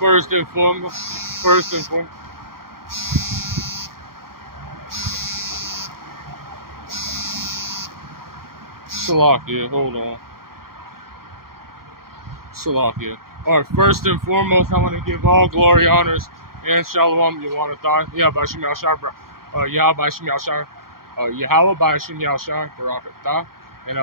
First and foremost, Salakia, hold on. Salakia. Alright, first and foremost, I want to give all glory, honors, and shalom, Yawanathan, Yahweh Shem Yahshai, Yahweh Shem Yahshai, Yahweh Shem Yahshai, Barakatah. And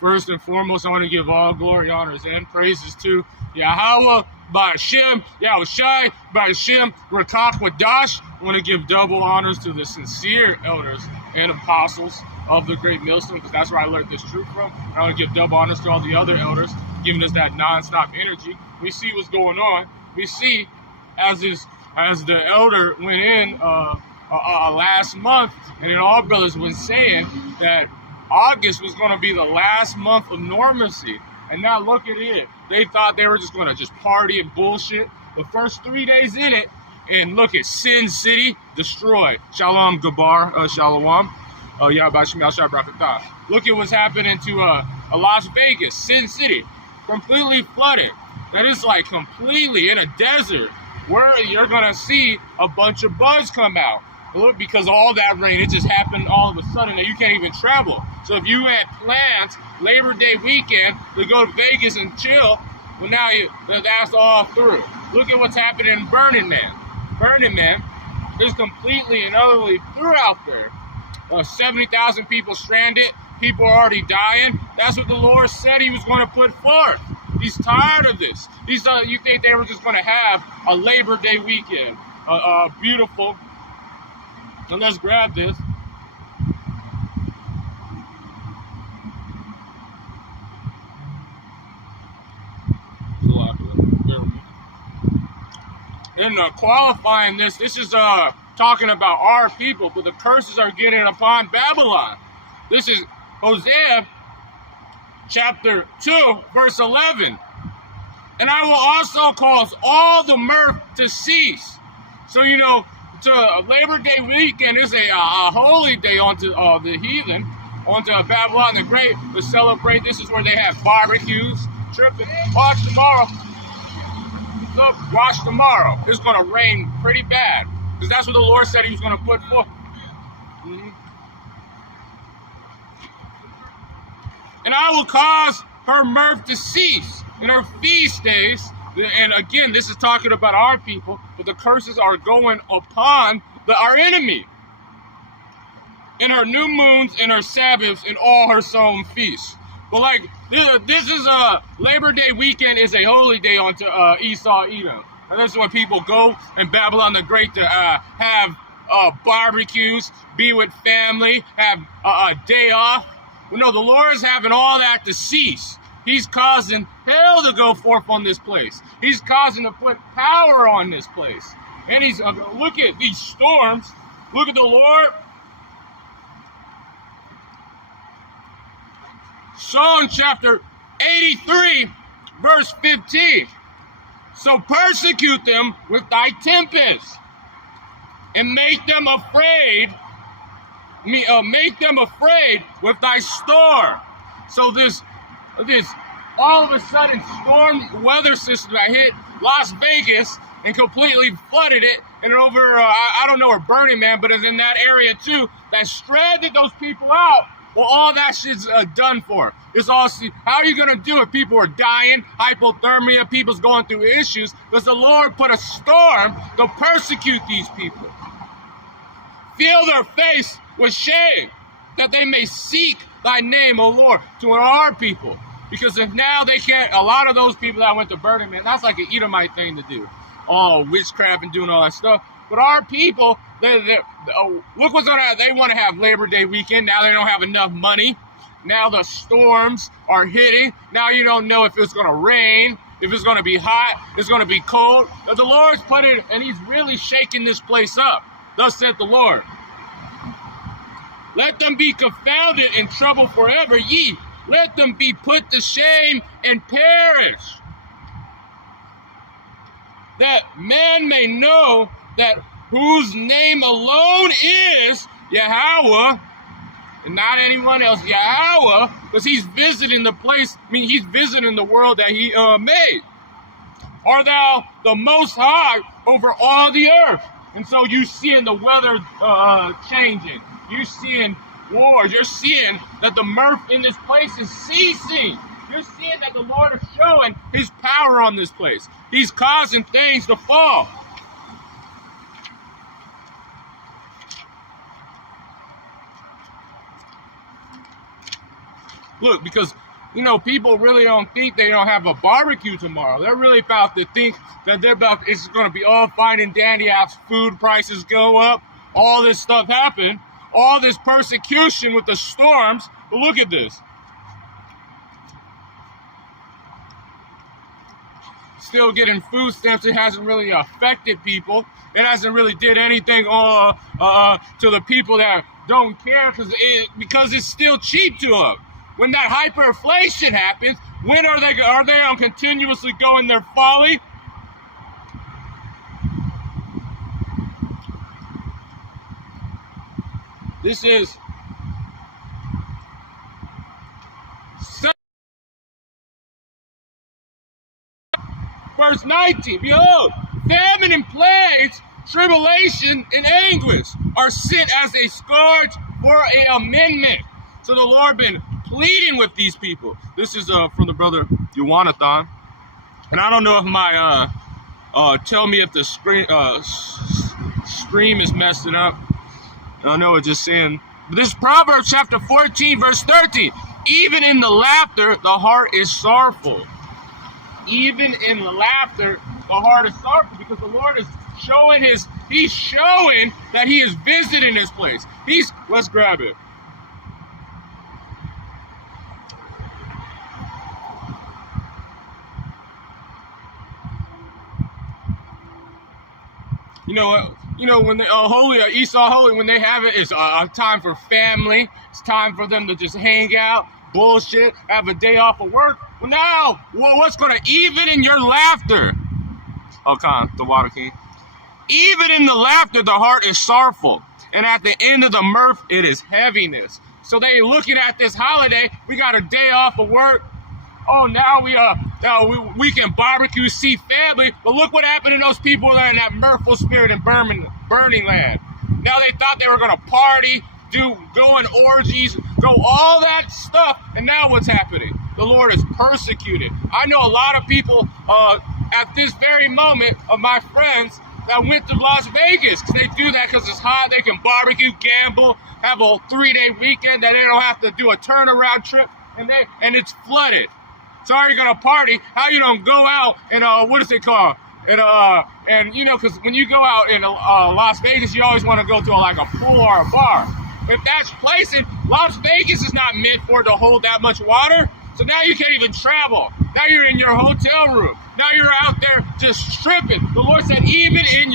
first and foremost, I want to give all glory, honors, and praises to Yahweh Ba'Shem, Yahushai, Ba'Shem, Rakach Wadash. I want to give double honors to the sincere elders and apostles of the great millstone, because that's where I learned this truth from. And I want to give double honors to all the other elders, giving us that non-stop energy. We see what's going on. We see as the elder went in last month, and then all brothers was saying that August was going to be the last month of normalcy. And now look at it. They thought they were just going to just party and bullshit. The first 3 days in it, and look at Sin City destroyed. Shalom Gabar, Shalom. Yahweh Shem Yahshai Barakatah. Look at what's happening to Las Vegas, Sin City, completely flooded. That is like completely in a desert where you're gonna see a bunch of bugs come out. Look, because all that rain, it just happened all of a sudden and you can't even travel. So if you had plans Labor Day weekend to go to Vegas and chill, well now that's all through. Look at what's happening in Burning Man. Burning Man is completely and utterly through out there. 70,000 people stranded. People are already dying. That's what the Lord said he was going to put forth. He's tired of this. You think they were just going to have a Labor Day weekend. Beautiful. And let's grab this. In qualifying this is talking about our people, but the curses are getting upon Babylon. This is Hosea chapter 2, verse 11. And I will also cause all the mirth to cease. So, you know, to Labor Day weekend is a holy day onto the heathen, onto Babylon the Great to celebrate. This is where they have barbecues, tripping. Watch tomorrow. Look, watch tomorrow. It's going to rain pretty bad. Because that's what the Lord said he was going to put forth. And I will cause her mirth to cease in her feast days. And again, this is talking about our people, but the curses are going upon our enemy. In her new moons, in her Sabbaths, in all her solemn feasts. But like, this is Labor Day weekend is a holy day onto Esau, Edom. And this is when people go in Babylon the Great to have barbecues, be with family, have a day off. Well, no, the Lord is having all that to cease. He's causing hell to go forth on this place. He's causing to put power on this place. And he's, look at these storms. Look at the Lord. Psalm chapter 83, verse 15. So persecute them with thy tempest, and make them afraid. Make them afraid with thy storm. So this all of a sudden storm weather system that hit Las Vegas and completely flooded it, and over I don't know where Burning Man, but it's in that area too, that stranded those people out. Well, all that shit's done for. It's all, how are you going to do it? People are dying, hypothermia, people's going through issues, because the Lord put a storm to persecute these people. Fill their face with shame, that they may seek thy name, O Lord, to our people. Because if now they can't, a lot of those people that went to Burning Man, that's like an Edomite thing to do. Oh, witchcraft and doing all that stuff. But our people, look what's going on. They want to have Labor Day weekend. Now they don't have enough money. Now the storms are hitting. Now you don't know if it's going to rain, if it's going to be hot, it's going to be cold. But the Lord's put it, and he's really shaking this place up. Thus saith the Lord. Let them be confounded and troubled forever, ye. Let them be put to shame and perish. that man may know that whose name alone is Yahweh, and not anyone else, Yahweh, because he's visiting the place, he's visiting the world that he made. Art thou the most high over all the earth? And so you seeing the weather changing. You seeing wars. You're seeing that the mirth in this place is ceasing. You're seeing that the Lord is showing his power on this place. He's causing things to fall. Look, because, people really don't think they don't have a barbecue tomorrow. They're really about to think that it's going to be all fine and dandy after food prices go up, all this stuff happen, all this persecution with the storms. But look at this. Still getting food stamps. It hasn't really affected people. It hasn't really did anything to the people that don't care because it's still cheap to them. When that hyperinflation happens, when are they on continuously going their folly? This is verse 19. Behold, famine and plagues, tribulation and anguish are sent as a scourge for an amendment. So the Lord been pleading with these people. This is from the brother Jonathan, and I don't know if my tell me if the stream is messing up. I know it's just saying. But this is Proverbs chapter 14, verse 13. Even in the laughter, the heart is sorrowful. Even in the laughter, the heart is sorrowful, because the Lord is showing he's showing that he is visiting this place. Let's grab it. When they Esau Holy, when they have it, it's a time for family. It's time for them to just hang out, bullshit, have a day off of work. Well, now, what's going to even in your laughter? The Water King. Even in the laughter, the heart is sorrowful, and at the end of the mirth, it is heaviness. So they looking at this holiday. We got a day off of work. Oh, now we can barbecue, see family. But look what happened to those people that are in that mirthful spirit and burning land. Now they thought they were going to party, go in orgies, go all that stuff. And now what's happening? The Lord is persecuted. I know a lot of people at this very moment of my friends that went to Las Vegas. They do that because it's hot. They can barbecue, gamble, have a 3-day weekend that they don't have to do a turnaround trip. And it's flooded. So how are you gonna party? How you don't go out and what is it called? And because when you go out in Las Vegas, you always want to go to a pool or a bar. If that's placing, Las Vegas is not meant for it to hold that much water. So now you can't even travel. Now you're in your hotel room. Now you're out there just tripping. The Lord said, even in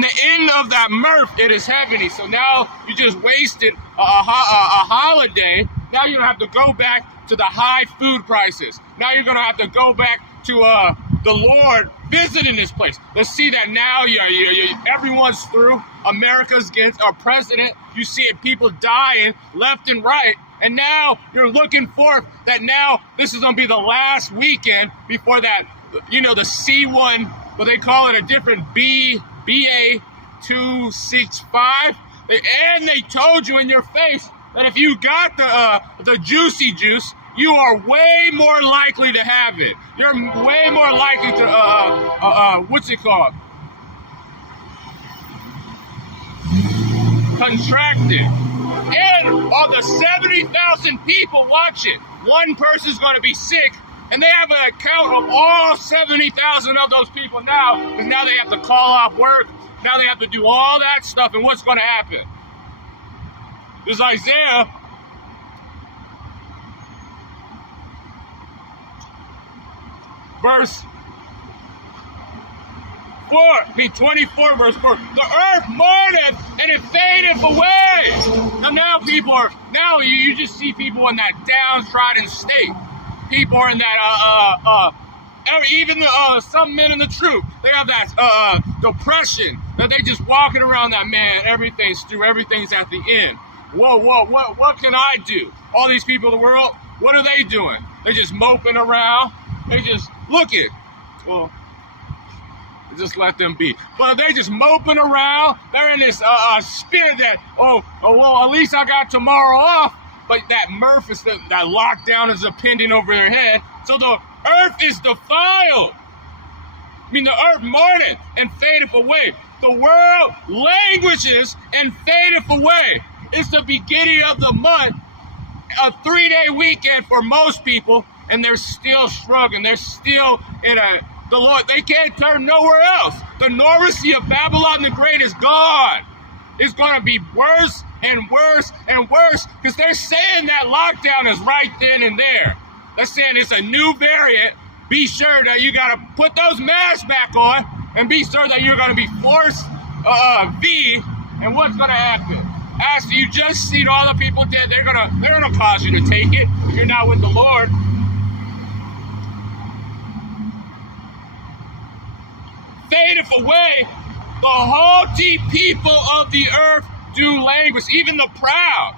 the end of that mirth, it is heavy. So now you just wasted a holiday. Now you don't have to go back to the high food prices. Now you're going to have to go back to the Lord visiting this place. Let's see that now everyone's through. America's against our president. You see it, people dying left and right. And now you're looking forth that now this is going to be the last weekend before that, the C1, but they call it a different BA 265. And they told you in your face that if you got the juicy juice, you are way more likely to have it. You're way more likely to, what's it called? Contract it. And of the 70,000 people watching, one person's going to be sick, and they have an account of all 70,000 of those people now, because now they have to call off work. Now they have to do all that stuff, and what's going to happen? This is Isaiah. Verse 24, verse 4. The earth mourneth and it fadeth away. Now people are, you just see people in that downtrodden state. People are in that even some men in the truth, they have that depression that they just walking around that, man, everything's through, everything's at the end. Whoa, what can I do? All these people in the world, what are they doing? They're just moping around. They just, look it. Well, just let them be. But they just moping around. They're in this spirit that, well, at least I got tomorrow off. But that mirth is that lockdown is pending over their head. So the earth is defiled. I mean, the earth mourneth and fadeth away. The world languishes and fadeth away. It's the beginning of the month, a 3-day weekend for most people, and they're still struggling. They're still in the Lord. They can't turn nowhere else. The Normancy of Babylon the Great is gone. It's going to be worse and worse and worse because they're saying that lockdown is right then and there. They're saying it's a new variant. Be sure that you got to put those masks back on and be sure that you're going to be forced V. And what's going to happen? After you just seen all the people dead, they're gonna cause you to take it. If you're not with the Lord. Fadeth away, the haughty people of the earth do languish, even the proud.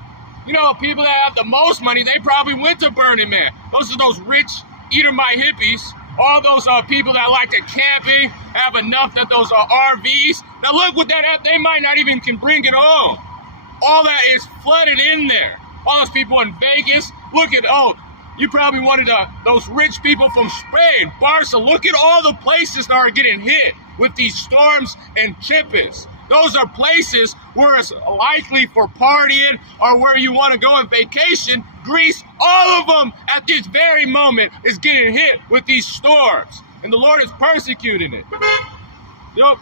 You know, people that have the most money, they probably went to Burning Man. Those are those rich eat-em-my hippies. All those people that like to camping, have enough that those are RVs. Now look what that, they might not even can bring it home. All that is flooded in there. All those people in Vegas, look at, you probably wanted those rich people from Spain, Barca. Look at all the places that are getting hit with these storms and tempests. Those are places where it's likely for partying or where you want to go on vacation. Greece, all of them at this very moment is getting hit with these storms. And the Lord is persecuting it. Yup.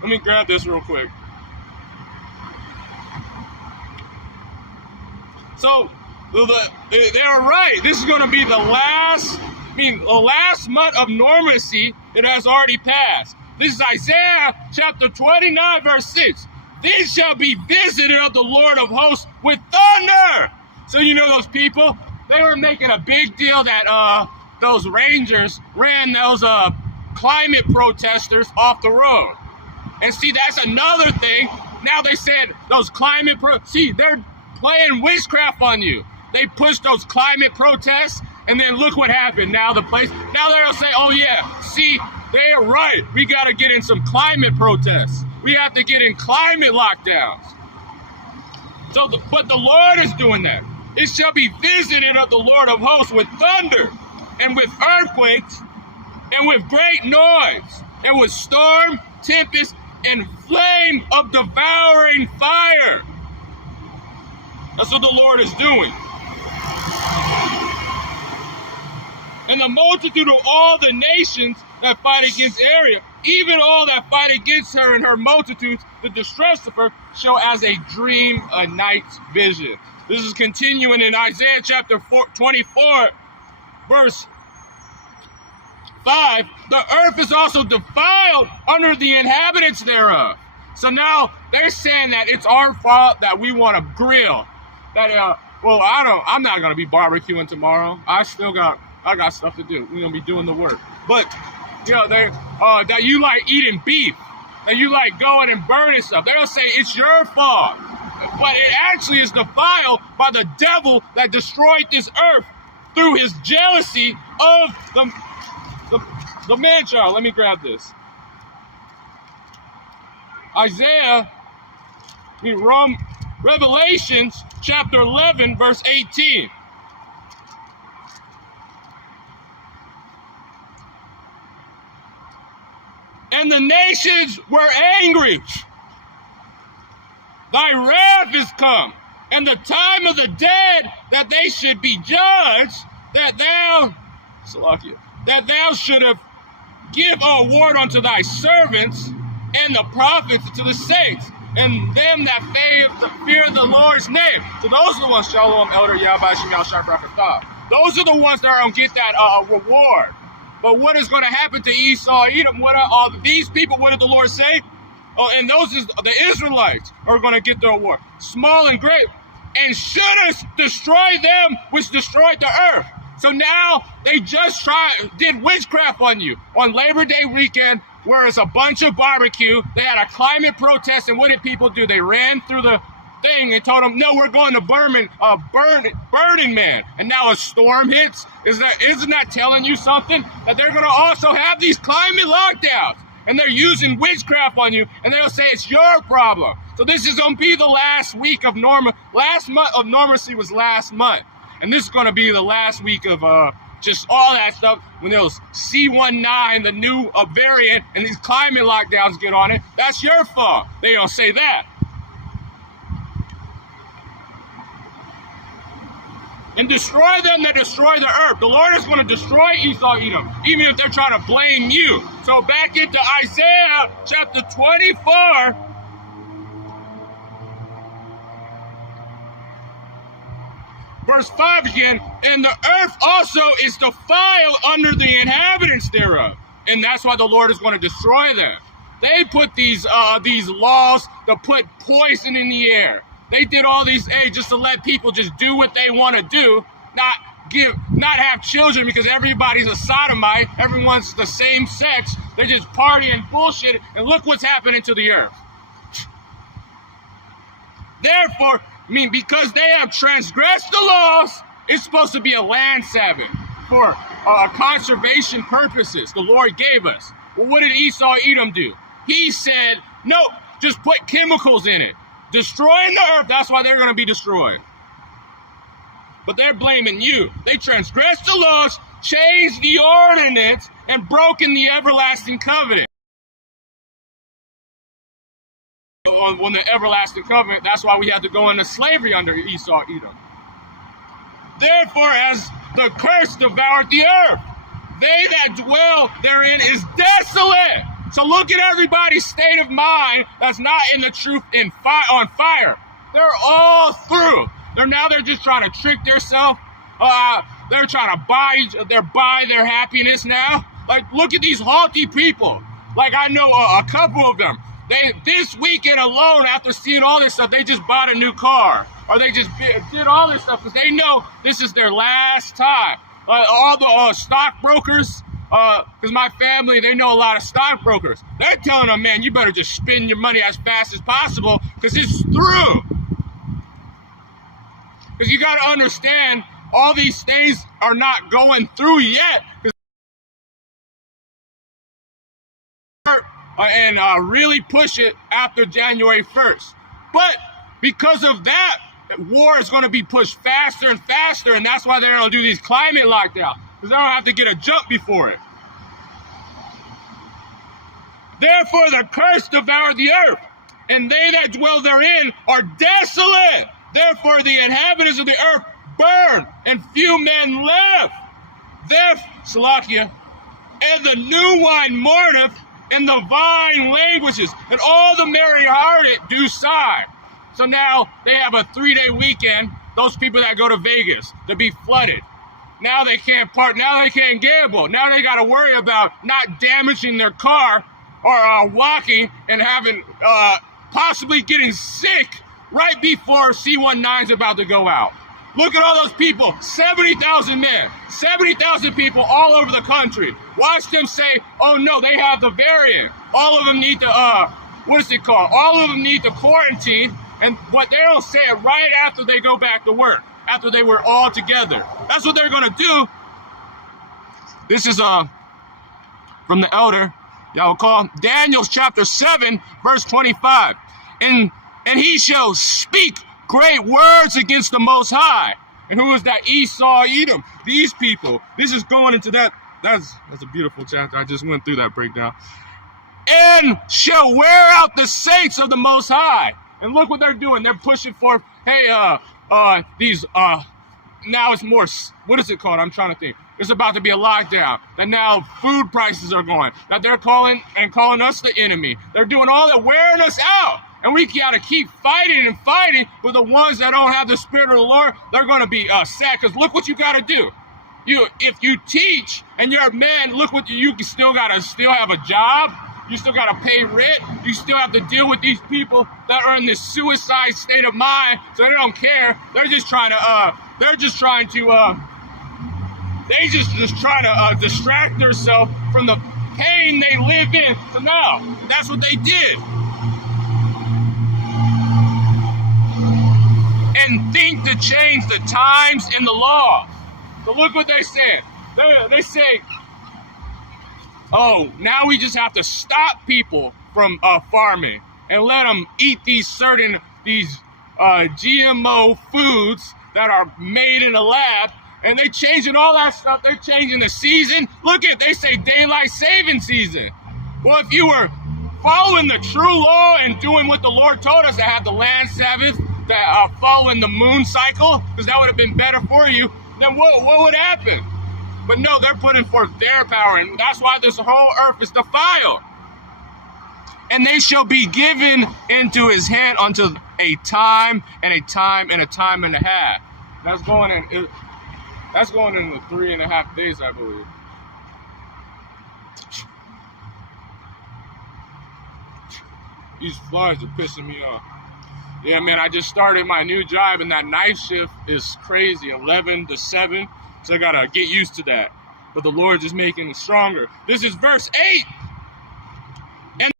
Let me grab this real quick. So, they were right. This is going to be the last month of normalcy that has already passed. This is Isaiah chapter 29, verse 6. These shall be visited of the Lord of hosts with thunder. So you know those people, they were making a big deal that those rangers ran those climate protesters off the road. And see, that's another thing. Now they said those they're playing witchcraft on you. They pushed those climate protests, and then look what happened. Now they'll say, oh yeah, see, they're right. We got to get in some climate protests. We have to get in climate lockdowns. But the Lord is doing that. It shall be visited of the Lord of hosts with thunder, and with earthquakes, and with great noise, and with storm, tempest, and flame of devouring fire. That's what the Lord is doing. And the multitude of all the nations that fight against Ariel, even all that fight against her and her multitudes, the distress of her, show as a dream, a night's vision. This is continuing in Isaiah chapter 24, verse 5. The earth is also defiled under the inhabitants thereof. So now they're saying that it's our fault that we want to grill. That I'm not gonna be barbecuing tomorrow. I got stuff to do. We're gonna be doing the work. But that you like eating beef, that you like going and burning stuff. They'll say it's your fault. But it actually is defiled by the devil that destroyed this earth through his jealousy of the man-child. Let me grab this. Revelations chapter 11, verse 18. And the nations were angry. Thy wrath is come, and the time of the dead that they should be judged, that thou should have give award unto thy servants and the prophets to the saints, and them that fear the Lord's name. So those are the ones, Shalom, Elder Yahweh Shem Yahshua Barakatah. Those are the ones that are going to get that reward. But what is going to happen to Esau, Edom? These people, what did the Lord say? And the Israelites are going to get their reward. Small and great. And should us destroy them which destroyed the earth. So now they just did witchcraft on you on Labor Day weekend, where it's a bunch of barbecue. They had a climate protest, and what did people do? They ran through the thing and told them, no, we're going to Burning Man. And now a storm hits. Isn't that telling you something? That they're going to also have these climate lockdowns, and they're using witchcraft on you, and they'll say it's your problem. So this is going to be the last week of last month of normalcy was last month. And this is going to be the last week of just all that stuff. When those C19, the new variant, and these climate lockdowns get on it, that's your fault. They don't say that. And destroy them that destroy the earth. The Lord is going to destroy Esau, Edom, even if they're trying to blame you. So back into Isaiah chapter 24. Verse 5 again, and the earth also is defiled under the inhabitants thereof. And that's why the Lord is going to destroy them. They put these laws to put poison in the air. They did all these just to let people just do what they want to do, not have children because everybody's a sodomite, everyone's the same sex. They're just partying bullshit, and look what's happening to the earth. Therefore, because they have transgressed the laws, it's supposed to be a land Sabbath for conservation purposes the Lord gave us. Well, what did Esau Edom do? He said, no, just put chemicals in it. Destroying the earth, that's why they're going to be destroyed. But they're blaming you. They transgressed the laws, changed the ordinance, and broken the everlasting covenant. On the everlasting covenant, that's why we had to go into slavery under Esau Edom. Therefore, as the curse devoured the earth, they that dwell therein is desolate. So look at everybody's state of mind that's not in the truth on fire. They're all through. They're just trying to trick themselves. They're trying to buy their happiness now. Like, look at these haughty people. Like, I know a couple of them. This weekend alone, after seeing all this stuff, they just bought a new car. Or they just did all this stuff because they know this is their last time. All the stockbrokers, because my family, they know a lot of stockbrokers. They're telling them, man, you better just spend your money as fast as possible because it's through. Because you got to understand, all these things are not going through yet. And really push it after January 1st. But because of that, war is going to be pushed faster and faster, and that's why they're going to do these climate lockdowns, because they don't have to get a jump before it. Therefore the curse devoured the earth, and they that dwell therein are desolate. Therefore the inhabitants of the earth burn, and few men live. Therefore, Salakia, and the new wine mourneth, and the vine languishes, and all the merry-hearted do sigh. So now they have a 3-day weekend, those people that go to Vegas, to be flooded. Now they can't park, now they can't gamble. Now they got to worry about not damaging their car or walking and having, possibly getting sick right before C19's about to go out. Look at all those people, 70,000 men, 70,000 people all over the country. Watch them say, oh no, they have the variant. All of them need to, all of them need to quarantine. And what they don't say it right after they go back to work, after they were all together. That's what they're going to do. This is from the elder, y'all call Daniel chapter 7, verse 25. And he shall speak great words against the Most High. And who is that? Esau, Edom. These people. This is going into that. That's a beautiful chapter. I just went through that breakdown. And shall wear out the saints of the Most High. And look what they're doing. They're pushing for, hey, now it's more, what is it called? I'm trying to think. It's about to be a lockdown. That now food prices are going. That they're calling us the enemy. They're doing all that, wearing us out. And we got to keep fighting and fighting. But the ones that don't have the Spirit of the Lord, they're going to be sad. Because look what you got to do. If you teach and you're a man, look what you still got to have a job. You still got to pay rent. You still have to deal with these people that are in this suicide state of mind. So they don't care. They're just trying to They just try to distract themselves from the pain they live in. So now, that's what they did. And think to change the times and the laws. So look what they said. They say, oh, now we just have to stop people from farming and let them eat these GMO foods that are made in a lab. And they changing all that stuff. They're changing the season. Look at, they say daylight saving season. Well, if you were following the true law and doing what the Lord told us, to have the land Sabbath, that following the moon cycle, because that would have been better for you, then what would happen? But no, they're putting forth their power, and that's why this whole earth is defiled. And they shall be given into his hand until a time and a time and a time and a half. That's going in the 3.5 days, I believe. These flies are pissing me off. Yeah, man, I just started my new job, and that night shift is crazy, 11 to 7. So I gotta get used to that. But the Lord is making it stronger. This is verse 8. And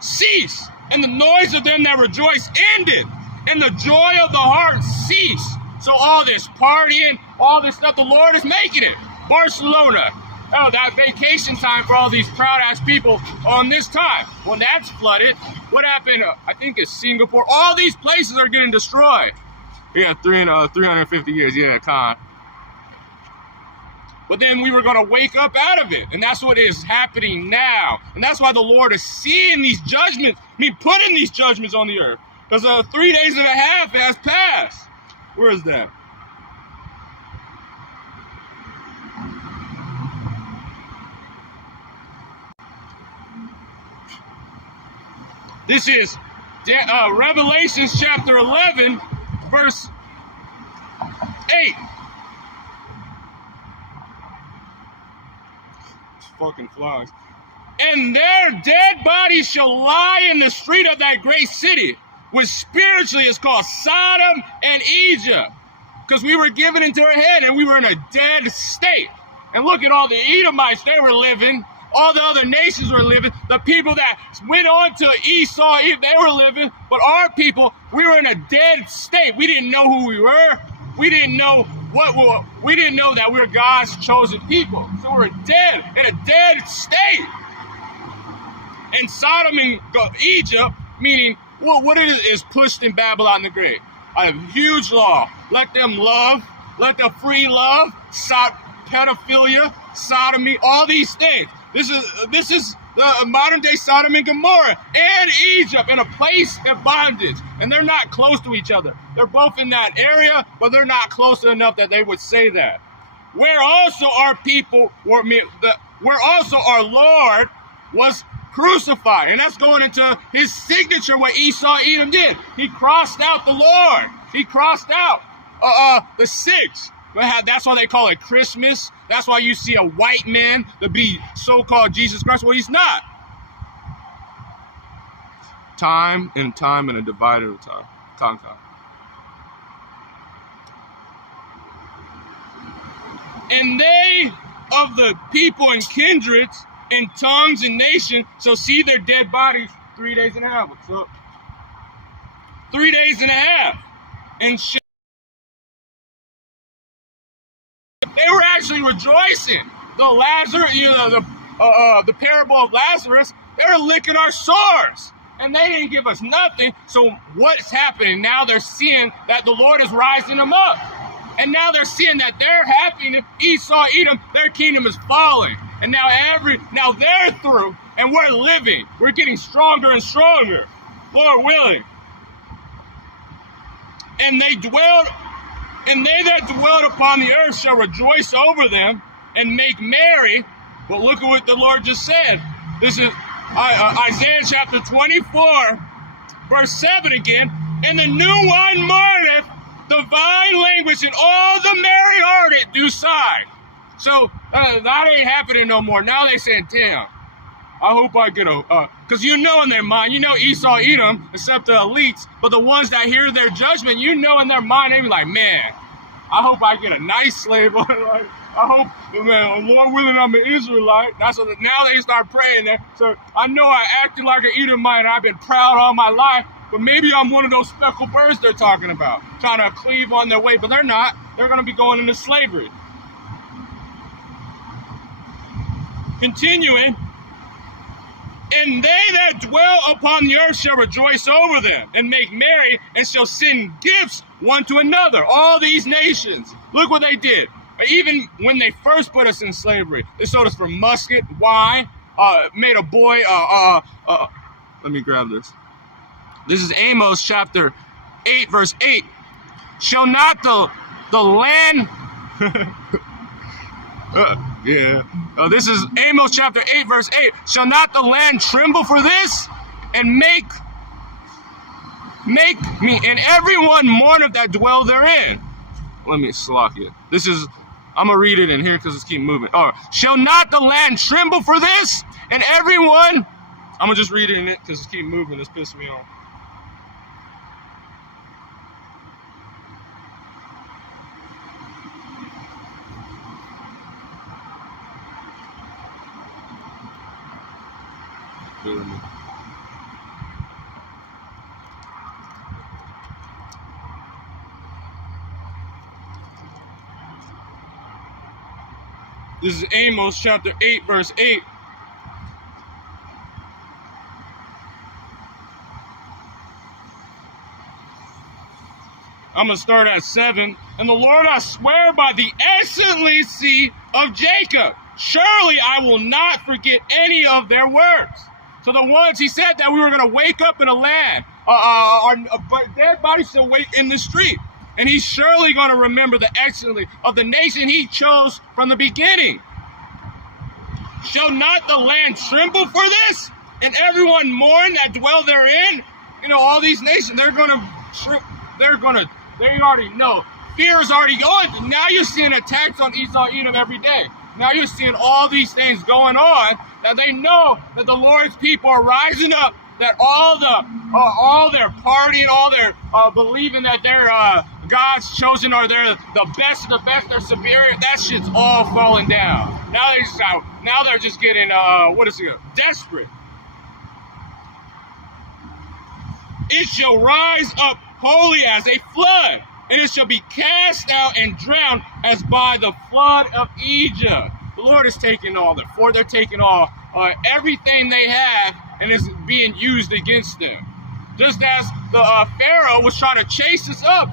cease, and the noise of them that rejoice ended, and the joy of the heart cease. So all this partying, all this stuff, the Lord is making it. Barcelona, oh, that vacation time for all these proud-ass people on this time. When that's flooded, what happened? I think it's Singapore. All these places are getting destroyed. Yeah, 350 years. Yeah, Khan. But then we were going to wake up out of it. And that's what is happening now. And that's why the Lord is seeing these judgments. Putting these judgments on the earth. Because 3 days and a half has passed. Where is that? This is Revelation chapter 11, verse 8. It's fucking flies. And their dead bodies shall lie in the street of that great city, which spiritually is called Sodom and Egypt. Because we were given into her hand and we were in a dead state. And look at all the Edomites, they were living. All the other nations were living. The people that went on to Esau, they were living. But our people, we were in a dead state. We didn't know who we were. We didn't know we didn't know that we were God's chosen people. So we're dead, in a dead state. And Sodom and Egypt, meaning, well, what it is pushed in Babylon the Great. A huge law. Let them love. Let them free love. Pedophilia, sodomy, all these things. This is the modern day Sodom and Gomorrah and Egypt, in a place of bondage. And they're not close to each other. They're both in that area, but they're not close enough that they would say that. Where also our people were, where also our Lord was crucified. And that's going into his signature, what Esau Edom did. He crossed out the Lord. He crossed out the six. That's why they call it Christmas. That's why you see a white man to be so-called Jesus Christ. Well, he's not. Time and a divider of time. Time. And they of the people and kindreds and tongues and nations shall see their dead bodies 3 days and a half. What's up? 3 days and a half. And they were actually rejoicing. The Lazarus, the parable of Lazarus, they were licking our sores. And they didn't give us nothing. So what's happening? Now they're seeing that the Lord is rising them up. And now they're seeing that they're happy. Esau, Edom, their kingdom is falling. And now they're through, and we're living. We're getting stronger and stronger. Lord willing. And they that dwelled upon the earth shall rejoice over them and make merry. But look at what the Lord just said. This is Isaiah chapter 24, verse 7 again. And the new wine mourneth, the vine language, and all the merry-hearted do sigh. So that ain't happening no more. Now they saying, damn, I hope I get Because you know in their mind, you know Esau, Edom, except the elites, but the ones that hear their judgment, you know in their mind, they be like, man, I hope I get a nice slave. Like, I hope, man, Lord willing, I'm an Israelite. That's what, now they start praying there. So I know I acted like an Edomite, and I've been proud all my life, but maybe I'm one of those speckled birds they're talking about, trying to cleave on their way, but they're not. They're going to be going into slavery. Continuing, and they that dwell upon the earth shall rejoice over them, and make merry, and shall send gifts one to another. All these nations, look what they did. Even when they first put us in slavery, they sold us for musket, wine, made a boy, let me grab this. This is Amos chapter 8, verse 8. Shall not the land... this is Amos chapter 8, verse 8. Shall not the land tremble for this, and make me, and everyone mourneth that dwell therein? Let me slock it. This is, I'm going to read it in here because it's keep moving. Oh, shall not the land tremble for this, and everyone, I'm going to just read it in it because it's keep moving. It's pissing me off. This is Amos chapter 8, verse 8. I'm going to start at 7. And the Lord, I swear by the excellency of Jacob, surely I will not forget any of their works. So the ones, he said that we were going to wake up in a land. Our dead bodies shall wait in the street. And he's surely going to remember the excellency of the nation he chose from the beginning. Shall not the land tremble for this? And everyone mourn that dwell therein? You know, all these nations, they already know. Fear is already going. Now you're seeing attacks on Esau, Edom every day. Now you're seeing all these things going on, that they know that the Lord's people are rising up, that all their partying, all their believing that they're God's chosen, or they're the best of the best, they're superior, that shit's all falling down. Now they're just getting desperate. It shall rise up holy as a flood, and it shall be cast out and drowned as by the flood of Egypt. The Lord is taking all they're taking all everything they have, and is being used against them. Just as the Pharaoh was trying to chase us up,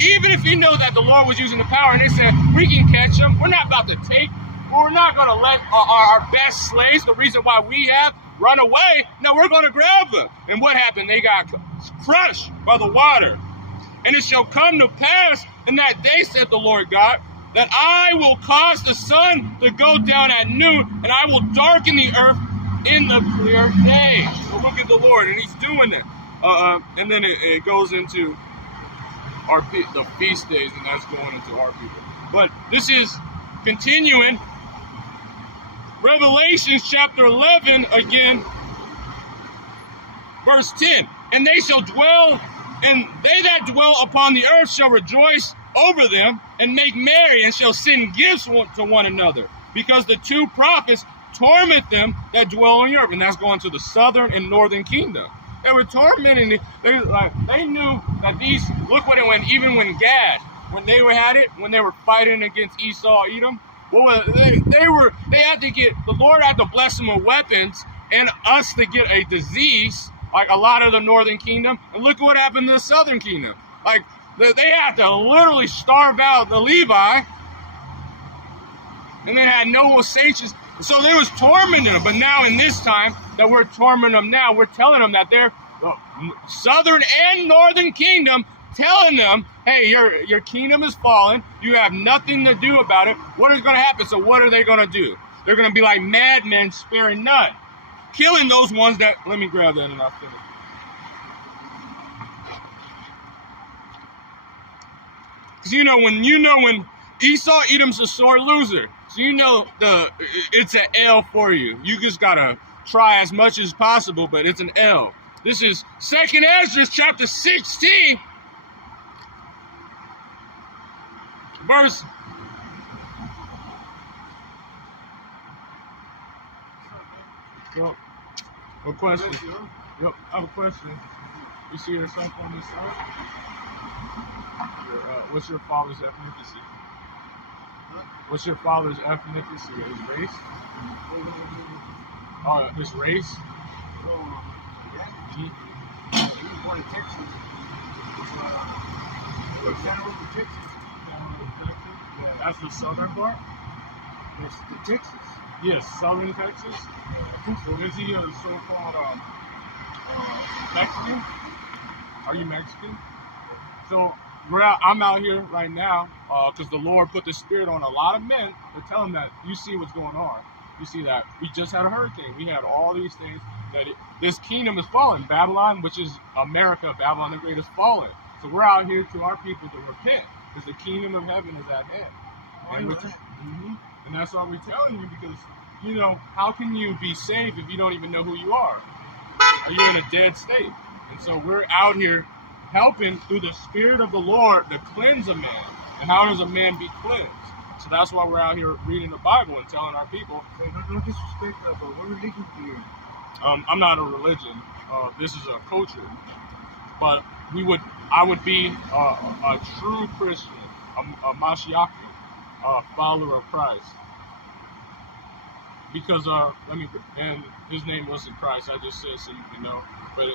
even if you know that the Lord was using the power, and they said, we can catch them, we're not about to take, we're not going to let our best slaves, the reason why we have, run away. No, we're going to grab them. And what happened? They got crushed by the water. And it shall come to pass in that day, said the Lord God, that I will cause the sun to go down at noon, and I will darken the earth in the clear day. So look at the Lord, and he's doing it. And then it goes into the feast days, and that's going into our people. But this is continuing. Revelation chapter 11 again, verse 10. And they shall dwell, and they that dwell upon the earth shall rejoice over them, and make merry, and shall send gifts to one another, because the two prophets torment them that dwell on the earth. And that's going to the southern and northern kingdom. They were tormenting. They knew that these. Look what it went. Even when Gad, when they were fighting against Esau, Edom. They had to get, the Lord had to bless them with weapons, and us to get a disease like a lot of the northern kingdom. And look what happened to the southern kingdom. Like they had to literally starve out the Levi, and they had no saints. So they was tormenting them. But now in this time that we're tormenting them now, we're telling them that they're southern and northern kingdom, telling them, hey, your kingdom is fallen. You have nothing to do about it. What is going to happen? So what are they going to do? They're going to be like madmen, sparing none, killing those ones that. Let me grab that and I'll finish. Because when Esau, Edom's a sore loser. So it's an L for you. You just gotta try as much as possible, but it's an L. This is 2nd Ezra chapter 16, verse. Yep. A question. Yep, I have a question. You see your son on this side? What's your father's ethnicity? What's your father's ethnicity? His race? His race? He was born in Texas. Santa Rosa, Texas. Yeah, that's the southern part? Yes, the Texas. Yes, southern Texas. So is he a so-called Mexican? Are you Mexican? So I'm out here right now because the Lord put the Spirit on a lot of men to tell them that you see what's going on. You see that we just had a hurricane. We had all these things. This kingdom is fallen. Babylon, which is America, Babylon the Great, is fallen. So we're out here to our people to repent because the kingdom of heaven is at hand. And that's why we're telling you, because, you know, how can you be saved if you don't even know who you are? Or you're in a dead state. And so we're out here helping through the Spirit of the Lord to cleanse a man. And how does a man be cleansed? So that's why we're out here reading the Bible and telling our people. So no disrespect, but what religion do you? I'm not a religion. This is a culture. But I would be a true Christian, a Mashiach, a follower of Christ. Because and his name wasn't Christ. I just said so you can know. But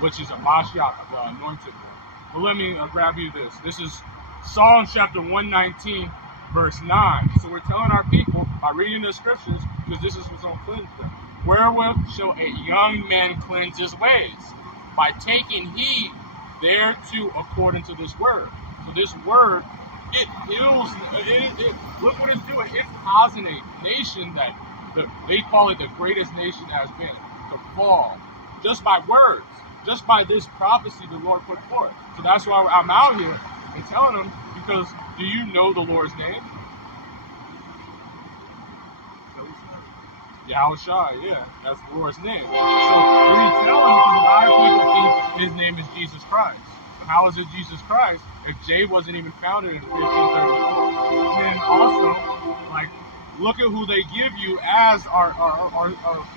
which is a Mashiach, the anointed one. Well, let me grab you this. This is Psalm chapter 119, verse 9. So we're telling our people by reading the scriptures, because this is what's going to cleanse them. Wherewith shall a young man cleanse his ways? By taking heed thereto according to this word. So this word, it heals. Look what it's doing. It's causing a nation that they call it the greatest nation has been to fall. Just by words, just by this prophecy the Lord put forth. So that's why I'm out here and telling them, because do you know the Lord's name? Yahushua, yeah, that's the Lord's name. So when you tell them, because a lot of people think his name is Jesus Christ. So how is it Jesus Christ if J wasn't even founded in 1534? And then also, like, look at who they give you as our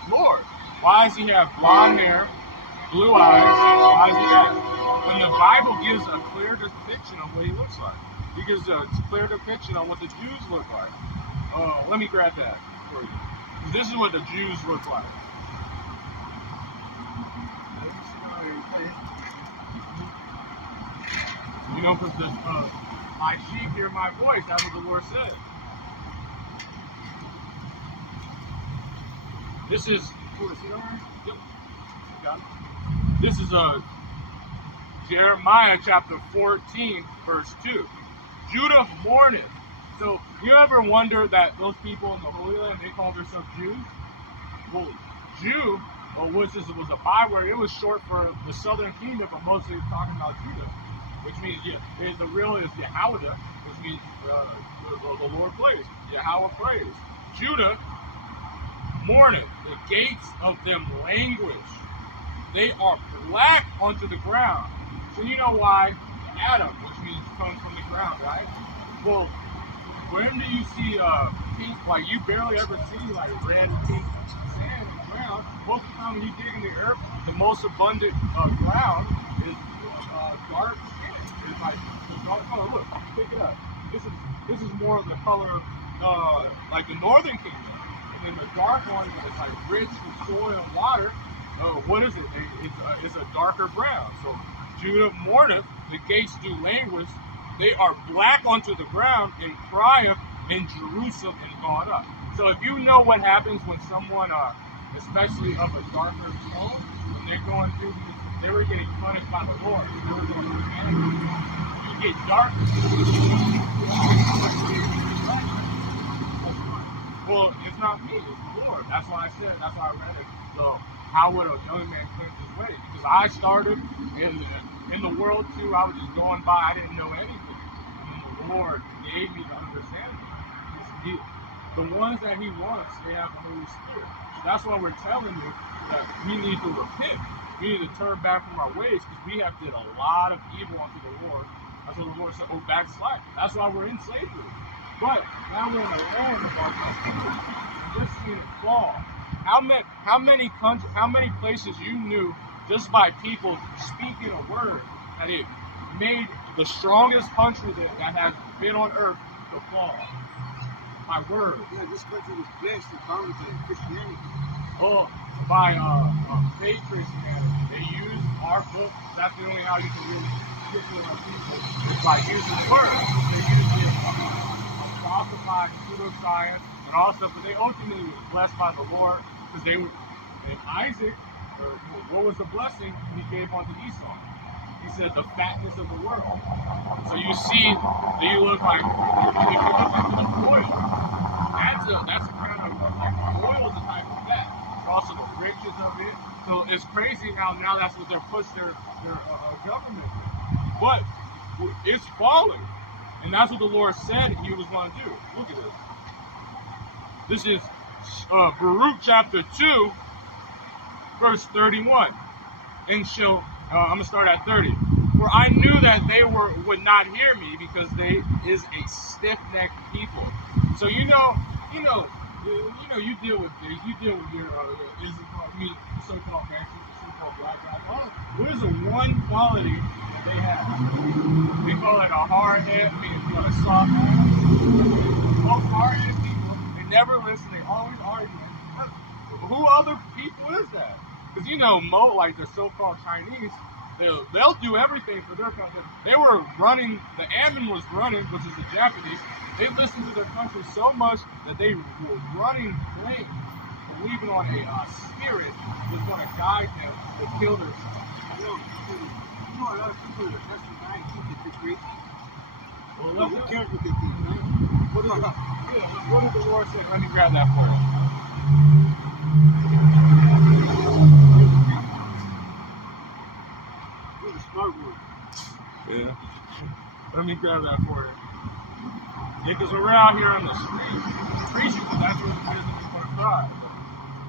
Lord. Why does he have blonde hair, blue eyes? Why does he have? When the Bible gives a clear depiction of what he looks like. He gives a clear depiction on what the Jews look like. Let me grab that for you. This is what the Jews look like. You know, because my sheep hear my voice. That's what the Lord said. This is. This is Jeremiah chapter 14, verse 2. Judah mourneth. So, you ever wonder that those people in the Holy Land, they call themselves Jews? Well, Jew, was a byword. It was short for the southern kingdom, but mostly it's talking about Judah, which means the real is Yahweh, which means the Lord prays. Yahweh prays. Judah mourneth, the gates of them languish. They are black onto the ground. So you know why Adam, which means comes from the ground, right? Well, when do you see pink? Like, you barely ever see like red and pink sand in the ground. Most of the time when you dig in the earth, the most abundant ground is dark skin. It's like the dark color. Look, pick it up. This is more of the color like the northern kingdom. And then the dark one is like rich with soil and water. What is it? It's a darker brown. So Judah mourneth, the gates do languish. They are black onto the ground and crieth in Jerusalem and gone up. So if you know what happens when someone, especially of a darker tone, when they're going through, they were getting punished by the Lord. They were going through humanity. You get darker. Well, it's not me, it's the Lord. That's why I said, that's why I read it. So how would a young man cleanse his way? Because I started in the world too, I was just going by, I didn't know anything. And the Lord gave me the understanding. the ones that he wants, they have the Holy Spirit. So that's why we're telling you that we need to repent. We need to turn back from our ways because we have did a lot of evil unto the Lord. That's what the Lord said, oh, backslide. That's why we're in slavery. But now we're in the land of our country, and we're seeing it fall. How many countries, how many places you knew just by people speaking a word that it made the strongest country that has been on earth to fall? My word. Yeah, this country was blessed and founded by Christianity. Oh, by fake Christianity. They use our book. That's the only how you can really get to our people is by using the word. They use it falsified pseudoscience and all stuff, but they ultimately were blessed by the Lord because they were. And Isaac, or what was the blessing he gave unto Esau? He said the fatness of the world. So you see, you look like if you look into the oil, that's a kind of like oil is a type of fat. But also the riches of it. So it's crazy now that's what they're pushing their government with. But it's falling. And that's what the Lord said he was going to do. Look at this. This is Baruch chapter 2, verse 31. And I'm going to start at 30. For I knew that they would not hear me because they is a stiff-necked people. So you deal with this. You deal with your so-called gangsters, so-called black guys. What is the one quality that they have? They call it a hard head, meaning a soft head. Most hard-headed people, they never listen. They always argue. Who other people is that? Because like the so-called Chinese, they'll do everything for their country. They were running. The Ammon was running, which is the Japanese. They listened to their country so much that they were running planes, believing on a spirit was going to guide them to kill their son. A lot of people that's the guy keep it crazy. Well, Who cares what they think, man? What did the Lord say? Let me grab that for you. You're the smart one. Yeah. Let me grab that for you. Because we're out here on the street preaching, but that's where the business is going to thrive.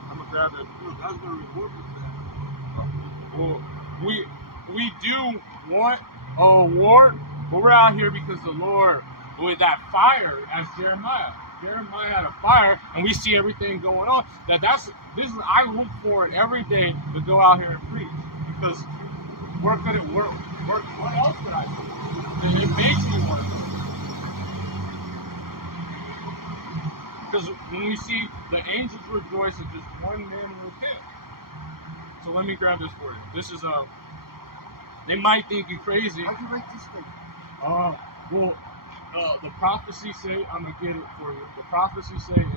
I'm going to grab that. God's going to reward you for that. Well, we do want a award, but we're out here because the Lord, with that fire, as Jeremiah had a fire, and we see everything going on. I look for it every day to go out here and preach because what else could I do? It makes me want to. Because when we see the angels rejoice at just one man repent. So let me grab this for you. This is they might think you crazy. How'd you write this thing? The prophecy say, I'm gonna get it for you. The prophecy say in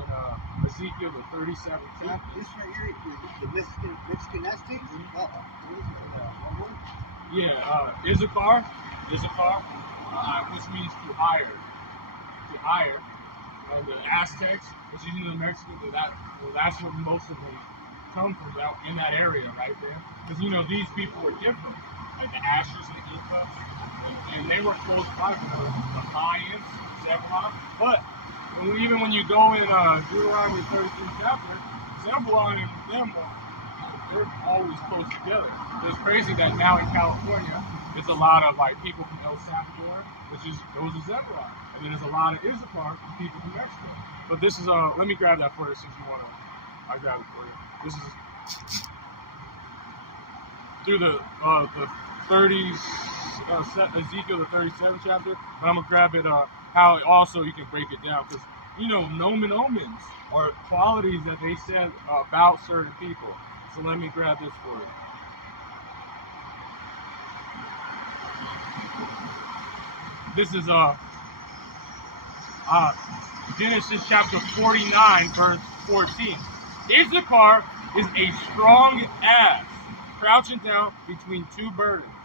Ezekiel the 37th chapter. This right here is the Mexican Aztecs. What is it? Yeah, Issachar, which means to hire. The Aztecs, which is the Mexicans, that's where most of them come from, in that area right there. Because these people were different, like the Ashers and the Incas, and they were close by to the Mayans, Zebulon. But even when you go in Deuteronomy 33 chapter, Zebulon and them, they're always close together. It's crazy that now in California, it's a lot of people from El Salvador, which goes to Zebulon. And there's a lot of Issachar people from Mexico. But this is let me grab that for you since you want to. I grab it for you. This is through the 30s, Ezekiel the 37th chapter. But I'm gonna grab it how also you can break it down because nomen omens are qualities that they said about certain people. So let me grab this for you. This is Genesis chapter 49, verse 14. Issachar is a strong ass, crouching down between two burdens.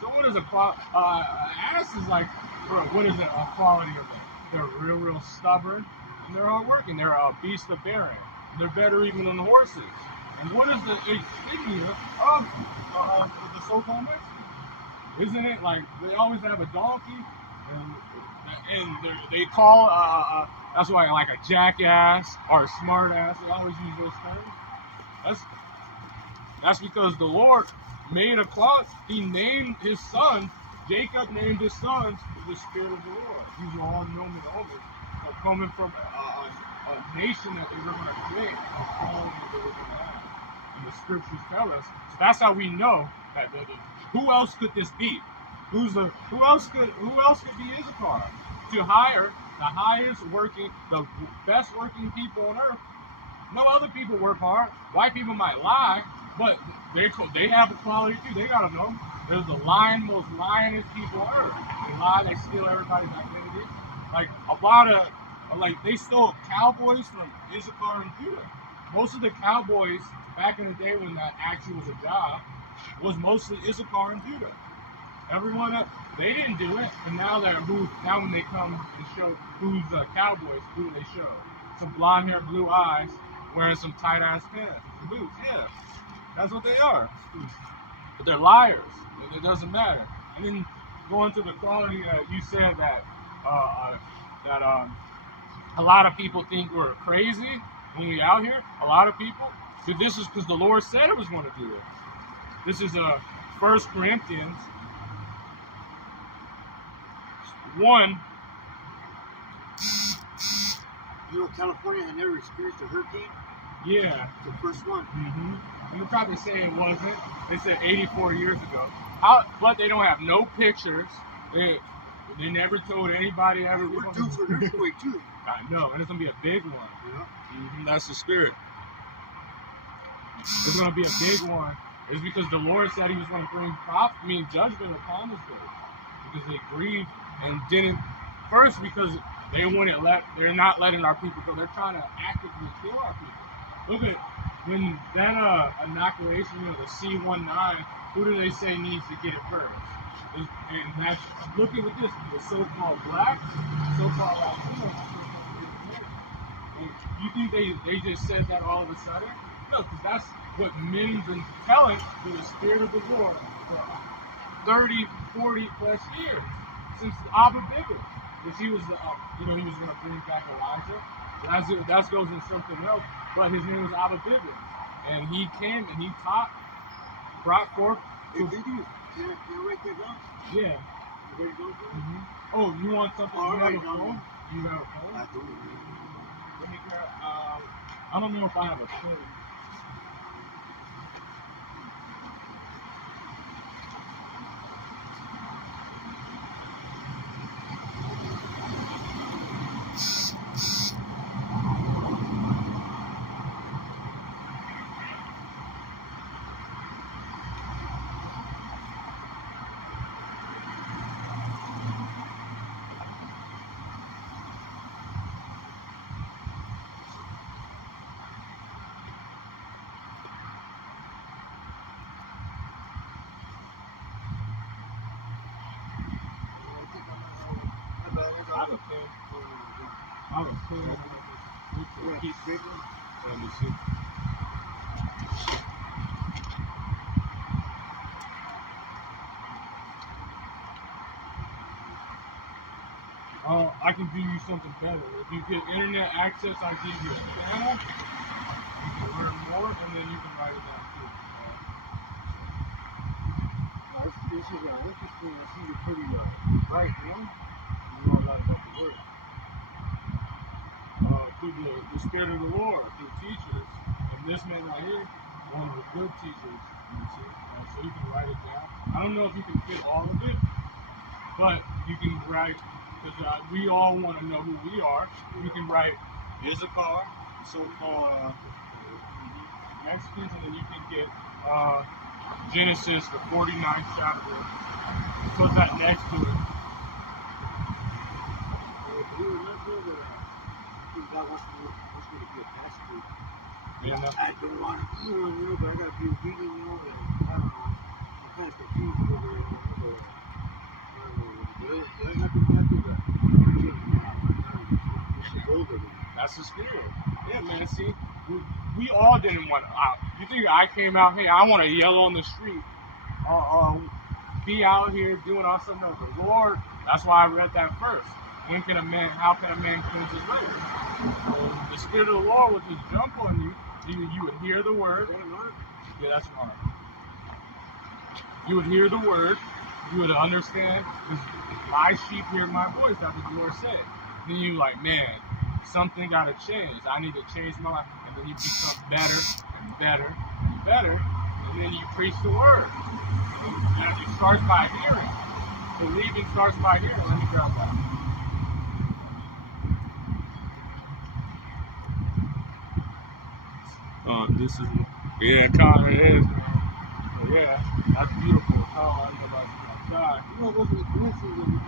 So what is ass is like, what is a quality of that? They're real stubborn, and they're hardworking. They're a beast of bearing. They're better even than horses. And what is the insignia of the so-called Mexicans? Isn't it like they always have a donkey, and they call That's why like a jackass or a smart ass, they always use those terms. That's because the Lord made a clause. He named his son, Jacob named his sons the Spirit of the Lord. These are all known and only. Coming from a nation that they were going to create, a calling that they were going to have. And the scriptures tell us. So that's how we know that who else could this be? Who else could be Issachar? To hire the best working people on earth. No other people work hard. White people might lie, but they have a quality too. They gotta know. There's the most lionest people on earth. They lie, they steal everybody's identity. Like a lot of they stole cowboys from Issachar and Judah. Most of the cowboys back in the day when that actually was a job was mostly Issachar and Judah. Everyone else, they didn't do it, and now when they come and show who's cowboys, who do they show? Some blonde hair, blue eyes, wearing some tight ass pants, boots. Yeah, that's what they are. But they're liars. It doesn't matter. And then going to the quality, you said that a lot of people think we're crazy when we out here. A lot of people. But this is because the Lord said it was going to do it. This is 1 Corinthians 1. You know, California had never experienced a hurricane? Yeah. The first one. Mm-hmm. You would probably say it wasn't. They said 84 years ago. But they don't have no pictures. They never told anybody ever. We're due for an earthquake too. I know, and it's gonna be a big one. Yeah. Mm-hmm. That's the spirit. It's gonna be a big one. It's because the Lord said He was gonna bring judgment upon this day, because they grieved and didn't. First, because they're not letting our people go. They're trying to actively kill our people. Look at when that inoculation, the C-19. Who do they say needs to get it first? And that's look at this: the so-called blacks, so-called Latinos. You think they just said that all of a sudden? No, because that's what men's been telling through the Spirit of the Lord for 30, 40 plus years since Abba Bibba. Because he was, he was going to bring back Elijah. That goes in something else. But his name was Abba Bibba, and he came and he taught, brought forth. Hey, can I write that down? Yeah. You ready to go? Mm-hmm. Oh, you want something? You have a phone? You have a phone? I do. Let me grab. I don't know if I have a pen. Keep digging. Let me see. I can give you something better. If you get internet access, I give you a channel. You can learn more, and then you can write it down too. This is interesting. I see you're pretty bright, you know? You know a lot about the word. Through the Spirit of the Lord, through teachers. And this man right here, one of the good teachers, you see. So you can write it down. I don't know if you can fit all of it, but you can write, because we all want to know who we are. You can write Issachar, so-called Mexicans, and then you can get Genesis, the 49th chapter. Put that next to it. God wants me to be a pastor. Yeah. I don't want to, but I got to be obedient, and I don't know. I'm kind of confused over there, but I got to That's the spirit. Yeah, man. See, we all didn't want out. You think I came out? Hey, I want to yell on the street, be out here doing all something else. The Lord. That's why I read that first. How can a man cleanse his way? The Spirit of the Lord would just jump on you. You would hear the word. Yeah, that's an arm. You would hear the word. You would understand. My sheep hear my voice. That's what the Lord said. Then you like, man, something got to change. I need to change my life. And then you become better and better and better. And then you preach the word. And it starts by hearing. Believing starts by hearing. Let me grab that. This is, yeah, kind of is. But yeah, that's beautiful. Oh, I know about God. You know, those are the coincidences.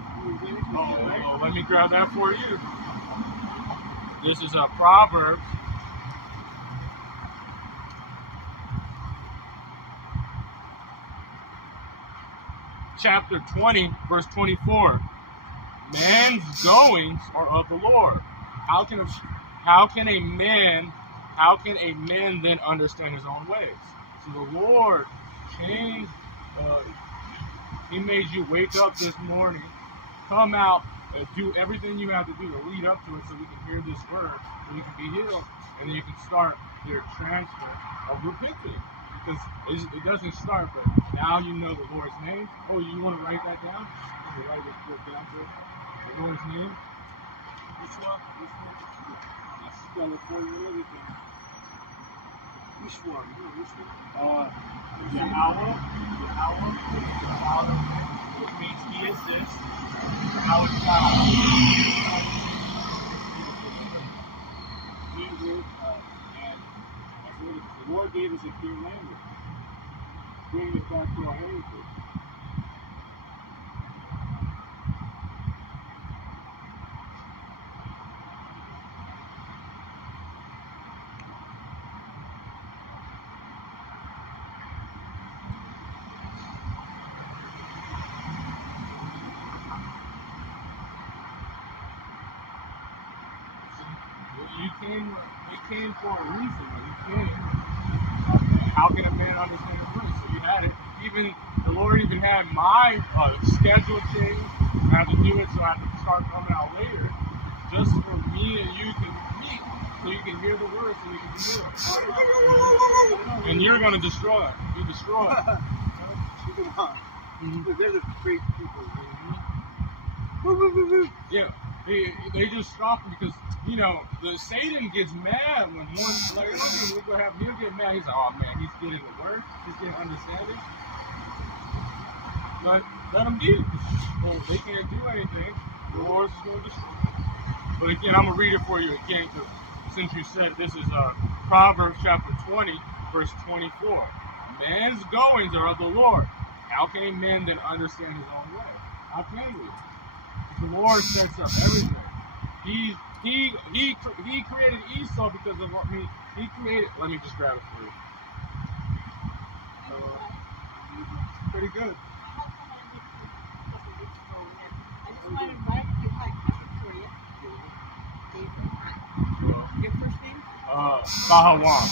Oh, let me grab that for you. This is Proverbs. Chapter 20, verse 24. Man's goings are of the Lord. How can a man then understand his own ways? So the Lord changed. He made you wake up this morning, come out, do everything you have to do to lead up to it, so we can hear this word, so you can be healed, and then you can start your transfer of repenting. Because it doesn't start, but now you know the Lord's name. Oh, you want to write that down? You write this book down for the Lord's name. Which one? I spell it for you and everything. Which one? Yahweh, which means He exists. Yahweh God. And the Lord gave us a clear language, bringing it back to our heritage. You came for a reason. You came. How can a man understand his way? So you had it. Even the Lord even had my schedule change. I had to do it, so I had to start coming out later, just for me and you to meet, so you can hear the word, so you can do it. And you're gonna destroy it. You destroy it. They're the great people. Yeah. They just stop because, you know, the Satan gets mad when one, like, he'll get mad. He's like, oh man, he's getting the word, he's getting understanding. But let them be. Well, they can't do anything. The Lord's is going to destroy them. But again, I'm going to read it for you again, because since you said this is Proverbs chapter 20, verse 24. Man's goings are of the Lord. How can a man then understand his own way? How can we? The Lord sets up everything. He created Esau because of what he created. Let me just grab it for you. Pretty good. Your first name? Bahawan.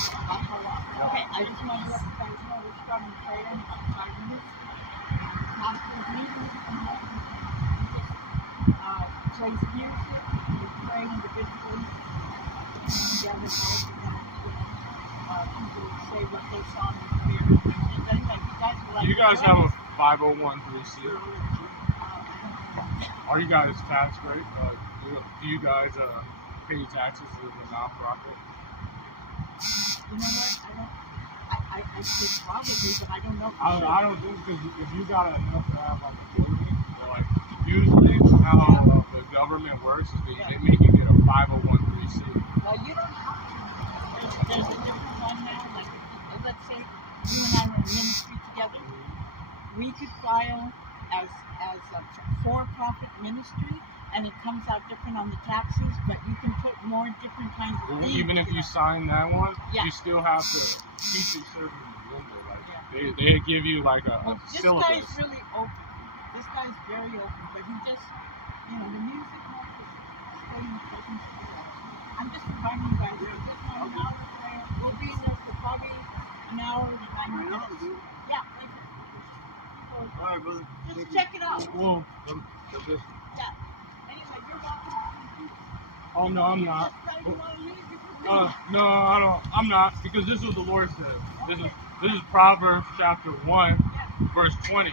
Okay, I just want to let you guys know we're starting prayer in about 5 minutes. Pastor's meeting, plays music, we pray individually, together, both of them, people say what they saw in the spirit. Anyway, You guys have a 501(c)(3). Are you guys tax rate? Do you guys pay taxes as a nonprofit? You know what? I say probably, but I don't know. I don't think, because if you got enough to have like a building, like usually how the government works is they make you get a 501(c)(3). Well, you don't have to. There's a different one now. Like, let's say you and I were in ministry together. We could file as a for-profit ministry, and it comes out different on the taxes, but you can put more different kinds of things. Even if you sign that one, you still have to keep it certain window. Like they give you like a syllabus. This guy's really open. This guy's very open, but he just, the music won't just stay in presence. I'm just inviting you guys. We're just on an hour prayer. We'll be there for probably an hour and 9 minutes. Yeah, thank you. All right, brother. Just check it out. Well, Yeah. Anyway, you're welcome. Oh no, I'm not. That's why you want to use it for me. No, I don't. I'm not, because this is what the Lord says. This is Proverbs chapter 1, verse 20.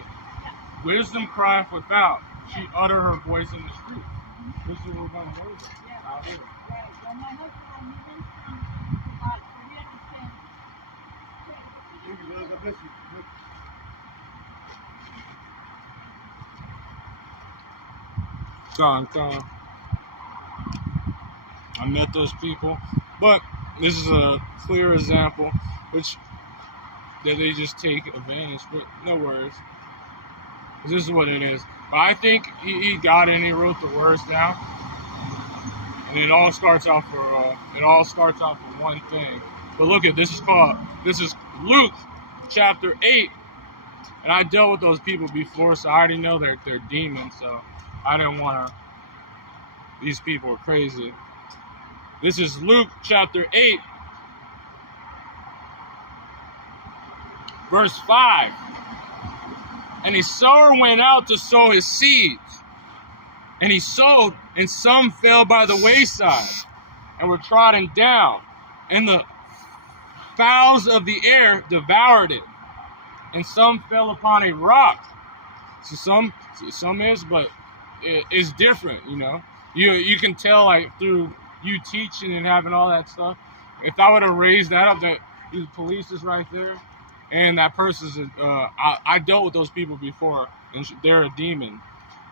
Wisdom crieth without; she utter her voice in the street. This is what we're gonna do out here. Right. Well, my husband, when he went to God, so he understands. Thank you, God bless you. Gone. I met those people, but this is a clear example, which that they just take advantage. But no worries. This is what it is. But I think he got in. He wrote the words down, and it all starts off for one thing. But look at this is Luke chapter 8, and I dealt with those people before, so I already know they're demons. So I didn't want to. These people are crazy. This is Luke chapter 8, verse 5. And a sower went out to sow his seeds. And he sowed, and some fell by the wayside, and were trodden down. And the fowls of the air devoured it. And some fell upon a rock. So some is, but it's different, you know. You can tell, like, through you teaching and having all that stuff. If I would have raised that up, that the police is right there, and that person's I dealt with those people before, and they're a demon.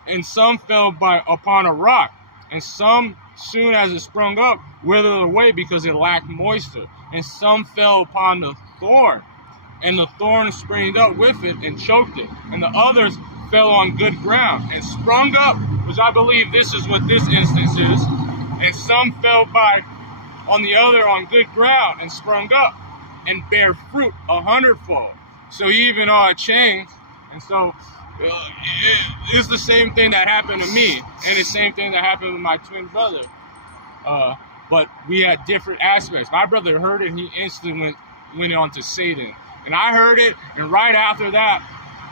And some fell upon a rock, and some, soon as it sprung up, withered away because it lacked moisture. And some fell upon the thorn, and the thorn sprang up with it and choked it. And the others fell on good ground and sprung up, which I believe this is what this instance is. And some fell on good ground and sprung up and bear fruit 100-fold. So he even changed. And so it's the same thing that happened to me, and the same thing that happened with my twin brother. But we had different aspects. My brother heard it, and he instantly went on to Satan. And I heard it, and right after that,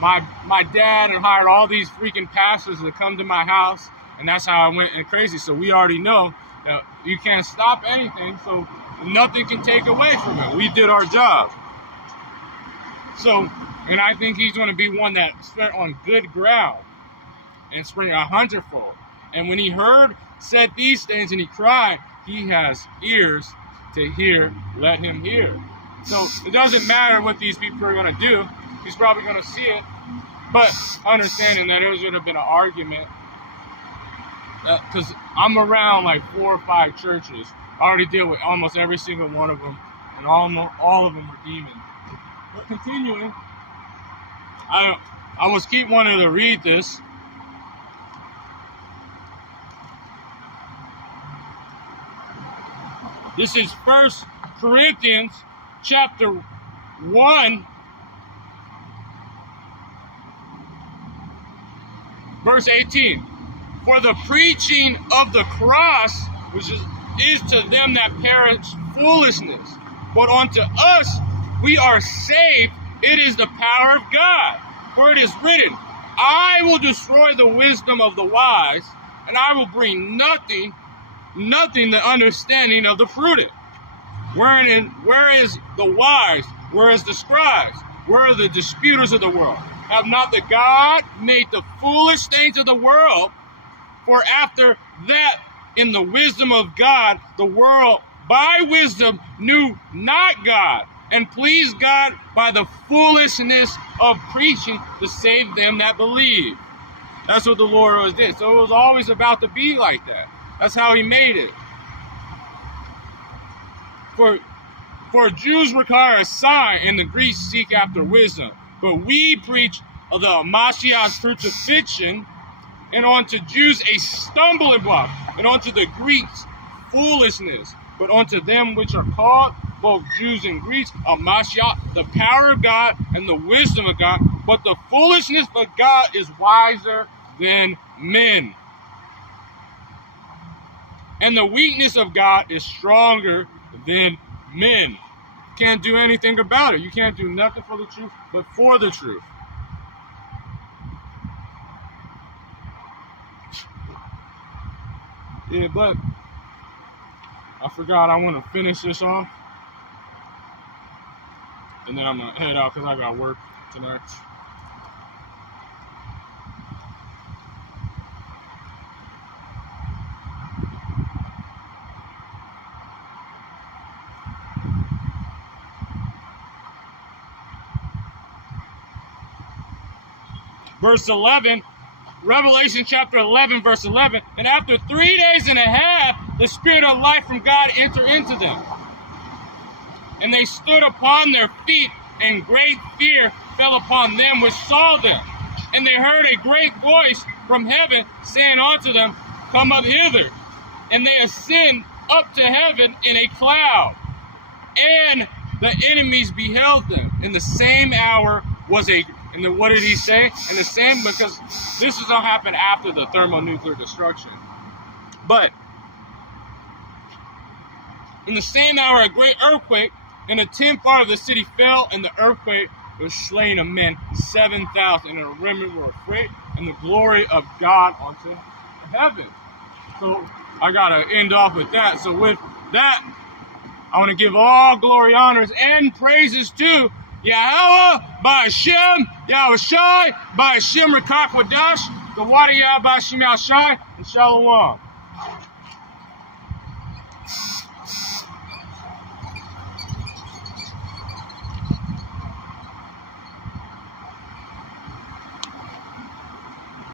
my dad had hired all these freaking pastors to come to my house, and that's how I went crazy. So we already know that you can't stop anything, so nothing can take away from it. We did our job. So, and I think he's going to be one that spent on good ground and spring 100-fold. And when he said these things, and he cried, he has ears to hear, let him hear. So it doesn't matter what these people are going to do. He's probably going to see it, but understanding that there's going to have been an argument, because I'm around like 4 or 5 churches. I already deal with almost every single one of them, and all of them were demons. But continuing, I was keep wanting to read this. This is 1 Corinthians chapter 1, verse 18. For the preaching of the cross, which is to them that perish foolishness, but unto us we are saved, it is the power of God. For it is written, I will destroy the wisdom of the wise, and I will bring nothing the understanding of the prudent. Where is the wise? Where is the scribes? Where are the disputers of the world? Have not the God made the foolish things of the world? For after that, in the wisdom of God, the world by wisdom knew not God, and pleased God by the foolishness of preaching to save them that believe. That's what the Lord always did. So it was always about to be like that. That's how he made it. For Jews require a sign, and the Greeks seek after wisdom. But we preach of the Mashiach's crucifixion, and unto Jews a stumbling block, and unto the Greeks foolishness. But unto them which are called, both Jews and Greeks, a Mashiach, the power of God and the wisdom of God. But the foolishness of God is wiser than men. And the weakness of God is stronger than men. Can't do anything about it. You can't do nothing for the truth, but for the truth. Yeah, but I forgot I want to finish this off. And then I'm going to head out because I got work tonight. Verse 11, Revelation chapter 11, verse 11. And after 3 days and a half, the Spirit of life from God entered into them. And they stood upon their feet, and great fear fell upon them which saw them. And they heard a great voice from heaven saying unto them, Come up hither. And they ascend up to heaven in a cloud. And the enemies beheld them. In the same hour was a... And then what did he say? And the same, because this is all happened after the thermonuclear destruction. But in the same hour, a great earthquake, and a 10th part of the city fell, and the earthquake was slain of men 7,000, and the remnant were afraid, and the glory of God unto heaven. So I gotta end off with that. So with that, I want to give all glory, honors, and praises to Yahweh, by Hashem, Yahweh Shai, by Hashem Rakakwadash, the Wadi Yah by Hashem Yahweh Shai, and Shalom.